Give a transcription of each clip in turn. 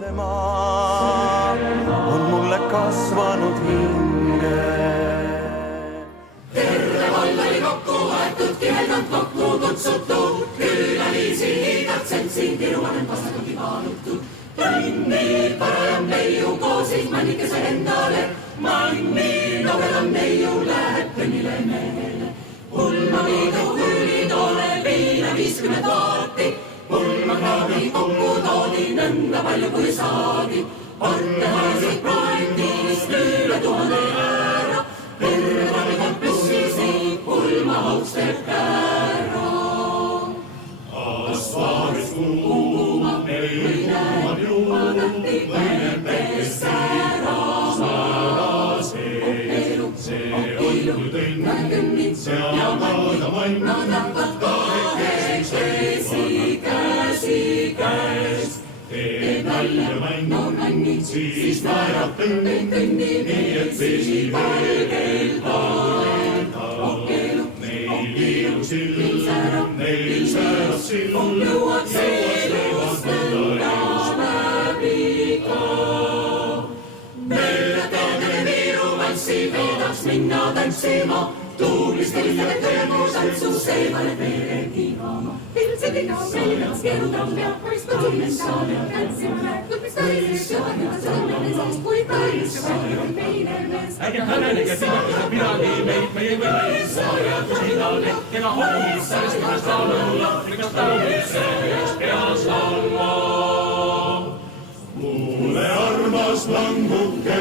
see maa on mulle kasvanud hinge. Terve vald oli kokku võetud, kiheldanud kokku kutsutud, külalisi igatsenud, kiruvanem vastakuti kaalutud. Manni parajam neiu koosid mannikese endale, manni nobelam neiu läheb kõnnile meele. Pulma viidu hüülitoole viina 50 vaati, pulma kraavi kokku toodi nõnda palju kui saadi. Partehasid proendiist üle 1000 ära, terve püssisi pulma hauksteeb kära. Asfaalist kuuma, võine vaadati päeves sära. See on ju tõnn, ja mann, nadavad kahekesi käes. Teeb nalja mann, siis naerab tõnn, nii et vesi valgel valeta. Neil särab sild, jõuad selust nõnda läbi ka. Veedaks minna tantsima, tuulist helistele tõemus tantsu seemale veere kiivama. Piltseliga seljas keerutab ja poistud saame tantsima rääkud, mis toimus sõvadega sõnumine seest, kui päris sõvadega teine mees. Äge hänelike sigatud midagi meid, meie võimis ja kusinale, keda hoidis sellest ühes laululla, rikas talumisse ühes peas laulma. Mulle armas languke,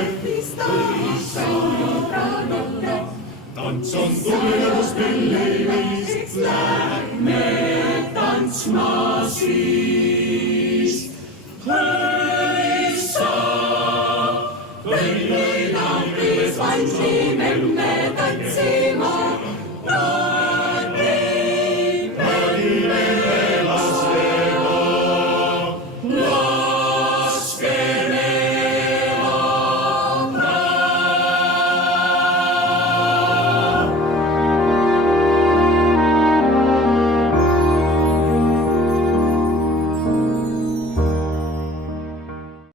tants on tulinevus pilli meist, lähme tantsma siin.